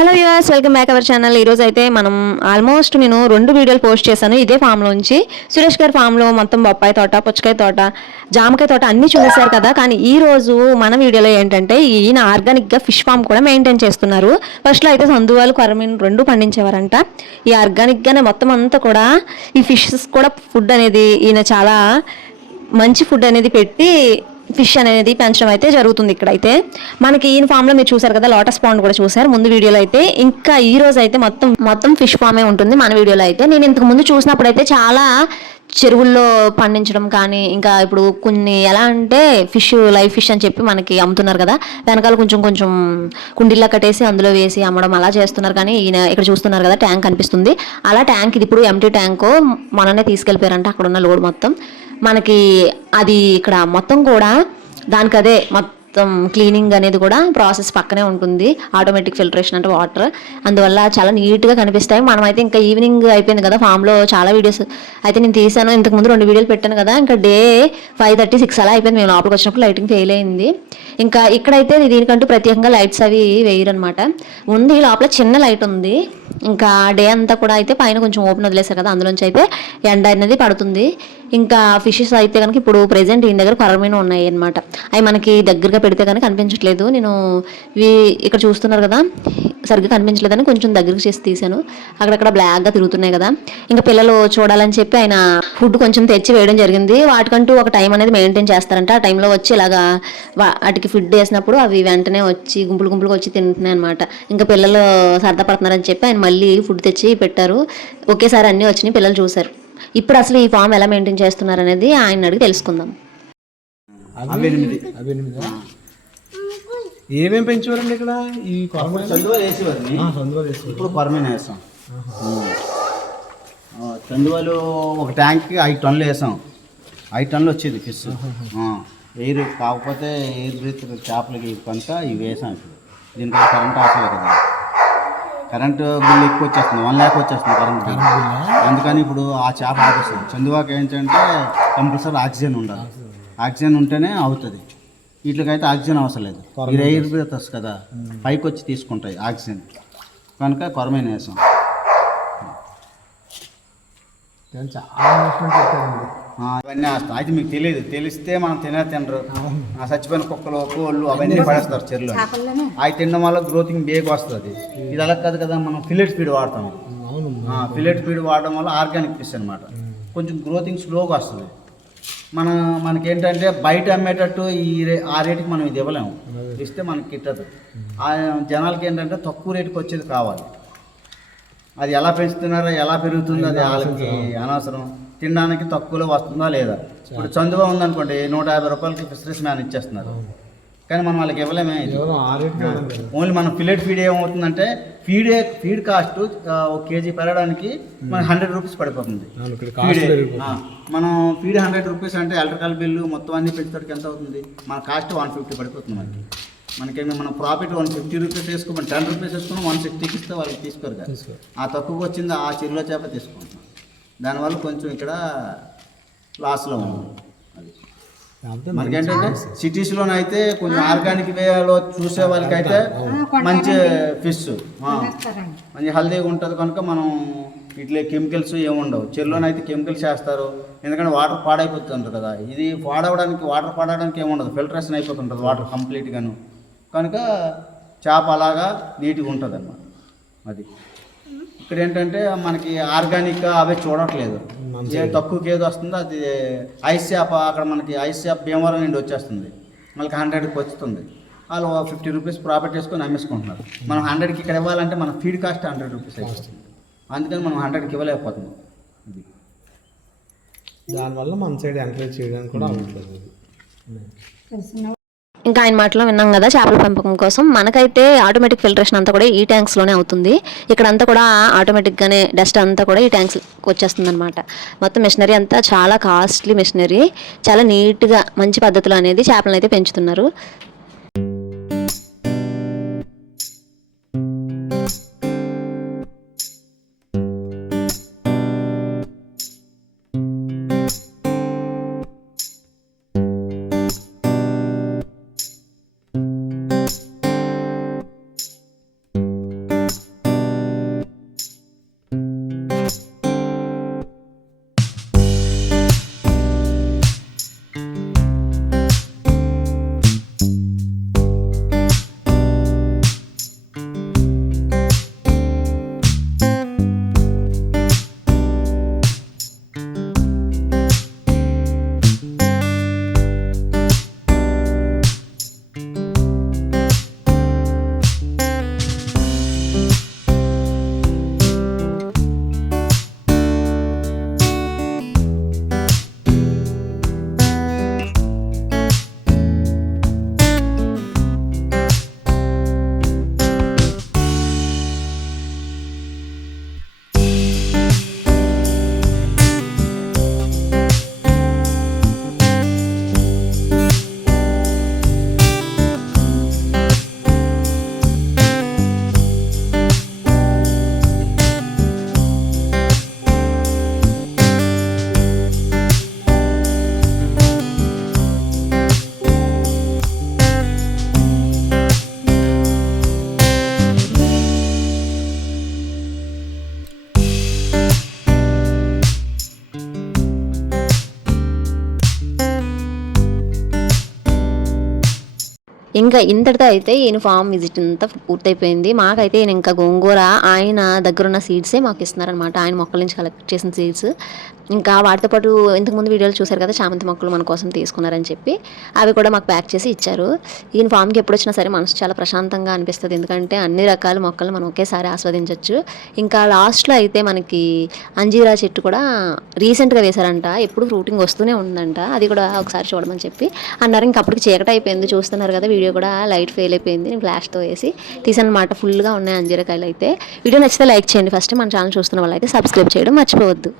Hello us welcome back our channel. ఈరోజు అయితే మనం ఆల్మోస్ట్ నేను రెండు వీడియోలు పోస్ట్ చేశాను. ఇదే ఫామ్లోంచి సురేష్ గారి ఫామ్లో మొత్తం బొప్పాయి తోట పుచ్చకాయ తోట జామకాయ తోట అన్నీ చూసేశారు కదా. కానీ ఈ రోజు మన వీడియోలో ఏంటంటే ఈయన ఆర్గానిక్గా ఫిష్ ఫామ్ కూడా మెయింటైన్ చేస్తున్నారు. ఫస్ట్లో అయితే సందువాలు కొరమీన్ రెండు పండించేవారంట. ఈ ఆర్గానిక్గానే మొత్తం అంతా కూడా ఈ ఫిషెస్ కూడా ఫుడ్ అనేది ఈయన చాలా మంచి ఫుడ్ అనేది పెట్టి ఫిష్ అనేది పెంచడం అయితే జరుగుతుంది ఇక్కడైతే మనకి ఈ ఫామ్లో మీరు చూసారు కదా లోటస్ పాండ్ కూడా చూసారు. ముందు వీడియోలో అయితే ఇంకా ఈ రోజు అయితే మొత్తం మొత్తం ఫిష్ ఫామే ఉంటుంది మన వీడియోలో అయితే. నేను ఇంతకు ముందు చూసినప్పుడు అయితే చాలా చెరువుల్లో పండించడం కానీ ఇంకా ఇప్పుడు కొన్ని ఎలా అంటే ఫిష్ లైవ్ ఫిష్ అని చెప్పి మనకి అమ్ముతున్నారు కదా. వెనకాల కొంచెం కొంచెం కుండీల్లో కట్టేసి అందులో వేసి అమ్మడం అలా చేస్తున్నారు కానీ ఈయన ఇక్కడ చూస్తున్నారు కదా ట్యాంక్ కనిపిస్తుంది. అలా ట్యాంక్ ఇది ఇప్పుడు ఎంటీ ట్యాంకు మననే తీసుకెళ్ళిపోయారంట అక్కడ ఉన్న లోడ్ మొత్తం. మనకి అది ఇక్కడ మొత్తం కూడా దానికి అదే మొత్తం క్లీనింగ్ అనేది కూడా ప్రాసెస్ పక్కనే ఉంటుంది. ఆటోమేటిక్ ఫిల్టరేషన్ అంటే వాటర్ అందువల్ల చాలా నీట్గా కనిపిస్తాయి. మనమైతే ఇంకా ఈవినింగ్ అయిపోయింది కదా ఫామ్లో చాలా వీడియోస్ అయితే నేను తీసాను ఇంతకు ముందు రెండు వీడియోలు పెట్టాను కదా ఇంకా డే ఫైవ్ థర్టీ సిక్స్ అలా అయిపోయింది. మేము లోపలికి వచ్చినప్పుడు లైటింగ్ ఫెయిల్ అయింది. ఇంకా ఇక్కడైతే దీనికంటూ ప్రత్యేకంగా లైట్స్ అవి వేయరనమాట ఉంది లోపల చిన్న లైట్ ఉంది. ఇంకా డే అంతా కూడా అయితే పైన కొంచెం ఓపెన్ వదిలేశారు కదా అందులోంచి అయితే ఎండ అనేది పడుతుంది. ఇంకా ఫిషెస్ అయితే కనుక ఇప్పుడు ప్రెసెంట్ ఈయన దగ్గర కొరమీన ఉన్నాయి అనమాట అవి మనకి దగ్గరగా పెడితే కనుక కనిపించట్లేదు. నేను ఇవి ఇక్కడ చూస్తున్నారు కదా సరిగ్గా కనిపించలేదని కొంచెం దగ్గరికి చేసి తీశాను. అక్కడక్కడ బ్లాక్గా తిరుగుతున్నాయి కదా. ఇంకా పిల్లలు చూడాలని చెప్పి ఆయన ఫుడ్ కొంచెం తెచ్చి వేయడం జరిగింది. వాటికంటూ ఒక టైం అనేది మెయింటైన్ చేస్తారంట. ఆ టైంలో వచ్చి ఇలాగా వాటికి ఫుడ్ వేసినప్పుడు అవి వెంటనే వచ్చి గుంపులు గుంపులుగా వచ్చి తింటున్నాయి అనమాట ఇంకా పిల్లలు సరదా పడుతున్నారని చెప్పి ఆయన మళ్ళీ ఫుడ్ తెచ్చి పెట్టారు. ఒకేసారి అన్నీ వచ్చినాయి పిల్లలు చూశారు. ఇప్పుడు అసలు ఈ ఫామ్ ఎలా మెయింటైన్ చేస్తున్నారు అనేది ఆయన అడిగి తెలుసుకుందాం. అవి ఎనిమిది. అవి ఎనిమిదా. ఏమేం పెంచేవారండి ఇక్కడ? ఈ చందువ వేసేవారిని ఇప్పుడు కొరమీన వేస్తాం ఆ, చందువలు ఒక ట్యాంక్కి ఐదు టన్నులు వేసాం. ఐదు టన్నులు వచ్చేది ఫిష్. ఎయిర్ కాకపోతే ఎయిర్ బ్రీత్ చేపలకి కనుక ఇవి వేసాం ఇప్పుడు. దీనికి కరెంట్ అవసరం కదా కరెంటు బిల్ ఎక్కువ వచ్చేస్తుంది వన్ ల్యాక్ వచ్చేస్తుంది కరెంట్ బిల్. అందుకని ఇప్పుడు ఆ చేప ఆపేస్తుంది. చందువాకి ఏంటంటే కంపల్సరీ ఆక్సిజన్ ఉండాలి. ఆక్సిజన్ ఉంటేనే అవుతుంది. వీటికైతే ఆక్సిజన్ అవసరం లేదు. ఇది ఎయిర్ బ్రీతర్స్ కదా పైకి వచ్చి తీసుకుంటాయి ఆక్సిజన్. కనుక కొరమైన వేసాం. చాలా వేస్తాం అయితే మీకు తెలియదు. తెలిస్తే మనం తినే తినరు. ఆ చచ్చిపోయిన కుక్కలు కోళ్ళు అవన్నీ పడేస్తారు చెరువులో. అవి తినడం వల్ల గ్రోతింగ్ బేగ్ వస్తుంది. ఇది అలా కాదు కదా మనం ఫిలెట్ ఫీడ్ వాడతాం. ఫిలెట్ ఫీడ్ వాడడం వల్ల ఆర్గానిక్ ఫిష్ అనమాట కొంచెం గ్రోతింగ్ స్లోగా వస్తుంది. మన మనకేంటంటే బయట అమ్మేటట్టు ఈ రే ఆ రేటుకి మనం ఇది ఇవ్వలేము. ఇస్తే మనకి గిట్టదు ఆ జనాలకి ఏంటంటే తక్కువ రేటుకి వచ్చేది కావాలి. అది ఎలా పెంచుతున్నారో ఎలా పెరుగుతుందో అది వాళ్ళకి అనవసరం. తినడానికి తక్కువలో వస్తుందా లేదా? ఇప్పుడు చందువా ఉందనుకోండి నూట యాభై రూపాయలకి ఫిషరీస్ మ్యాన్ ఇచ్చేస్తున్నారు. కానీ మనం వాళ్ళకి ఇవ్వలేమే ఓన్లీ మనం ఫిలెట్ ఫీడ్ ఏమవుతుందంటే ఫీడ్ ఒక కాస్ట్ ఒక కేజీ పెరగడానికి మనకి హండ్రెడ్ రూపీస్ పడిపోతుంది. ఫీడ్ మనం ఫీడ్ హండ్రెడ్ రూపీస్ అంటే ఎలక్ట్రికల్ బిల్లు మొత్తం అన్ని పెంచుతానికి ఎంత అవుతుంది? మన కాస్ట్ వన్ ఫిఫ్టీ పడిపోతుంది మనకి. మనకేమి మన ప్రాఫిట్ వన్ ఫిఫ్టీ రూపీస్ వేసుకోమని టెన్ రూపీస్ వేసుకుని వన్ సిక్స్టీకి ఇస్తే వాళ్ళకి తీసుకోరు కదా. ఆ తక్కువకి వచ్చింది ఆ చెరువులో చేప తీసుకుంటున్నాం దానివల్ల కొంచెం ఇక్కడ లాస్లో ఉంది. అది. మనకేంటంటే సిటీస్లోనైతే కొంచెం ఆర్గానిక్ వేలో చూసే వాళ్ళకైతే మంచి ఫిష్ మంచి హెల్తీగా ఉంటుంది కనుక మనం ఇట్లే కెమికల్స్ ఏముండవు చెరువులోనైతే కెమికల్స్ వేస్తారు ఎందుకంటే వాటర్ పాడైపోతుంటుంది కదా. ఇది పాడవడానికి వాటర్ పాడడానికి ఏముండదు ఫిల్టరేషన్ అయిపోతుంటుంది వాటర్ కంప్లీట్గాను కనుక చేప అలాగా నీట్గా ఉంటుంది అన్నమాట అది. ఇక్కడ ఏంటంటే మనకి ఆర్గానిక్ అవే చూడట్లేదు. ఏ తక్కువకి ఏది వస్తుందో అది ఐస్ చేప అక్కడ మనకి ఐస్ చేప భీమవరం నుండి వచ్చేస్తుంది. మనకి హండ్రెడ్కి వస్తుంది వాళ్ళు ఫిఫ్టీ రూపీస్ ప్రాఫిట్ వేసుకొని అమ్మేసుకుంటున్నారు. మనం హండ్రెడ్కి ఇక్కడ ఇవ్వాలంటే మన ఫీడ్ కాస్ట్ హండ్రెడ్ రూపీస్ అయిపోతుంది. అందుకని మనం హండ్రెడ్కి ఇవ్వలేకపోతున్నాం. ఇది. దానివల్ల మన సైడ్ ఎంకరేజ్ చేయడానికి కూడా అవ్వట్లేదు. అది ఇంకా ఆయన మాటలో విన్నాం కదా చేపల పెంపకం కోసం. మనకైతే ఆటోమేటిక్ ఫిల్టరేషన్ అంతా కూడా ఈ ట్యాంక్స్లోనే అవుతుంది. ఇక్కడ అంతా కూడా ఆటోమేటిక్గానే డస్ట్ అంతా కూడా ఈ ట్యాంక్స్ వచ్చేస్తుంది అనమాట మొత్తం మిషనరీ అంతా చాలా కాస్ట్లీ మిషనరీ చాలా నీట్గా మంచి పద్ధతిలో అనేది చేపలను అయితే పెంచుతున్నారు. ఇంకా ఇంతటితో అయితే ఈయన ఫామ్ విజిట్ అంతా పూర్తయిపోయింది. మాకైతే ఈయన ఇంకా గోంగూర ఆయన దగ్గర ఉన్న సీడ్సే మాకు ఇస్తున్నారనమాట ఆయన మొక్కల నుంచి కలెక్ట్ చేసిన సీడ్స్ ఇంకా వాటితో పాటు ఇంతకుముందు వీడియోలు చూశారు కదా చామంతి మొక్కలు మన కోసం తీసుకున్నారని చెప్పి అవి కూడా మాకు ప్యాక్ చేసి ఇచ్చారు. ఈయన ఫామ్కి ఎప్పుడు వచ్చినా సరే మనసు చాలా ప్రశాంతంగా అనిపిస్తుంది. ఎందుకంటే అన్ని రకాల మొక్కలు మనం ఒకేసారి ఆస్వాదించవచ్చు ఇంకా లాస్ట్లో అయితే మనకి అంజీరా చెట్టు కూడా రీసెంట్గా వేశారంట. ఎప్పుడు ఫ్రూటింగ్ వస్తూనే ఉందంట. అది కూడా ఒకసారి చూడమని చెప్పి అన్నారు. ఇంకా అప్పటికి చీకటి అయిపోయింది. చూస్తున్నారు కదా వీడియో కూడా లైట్ ఫెయిల్ అయిపోయింది. నేను ఫ్లాష్తో వేసి తీసానమాట ఫుల్గా ఉన్నాయి అంజీరకాయలు అయితే. వీడియో నచ్చితే లైక్ చేయండి. ఫస్ట్ మన ఛానల్ చూస్తున్న వాళ్ళు అయితే సబ్స్క్రైబ్ చేయడం మర్చిపోవద్దు.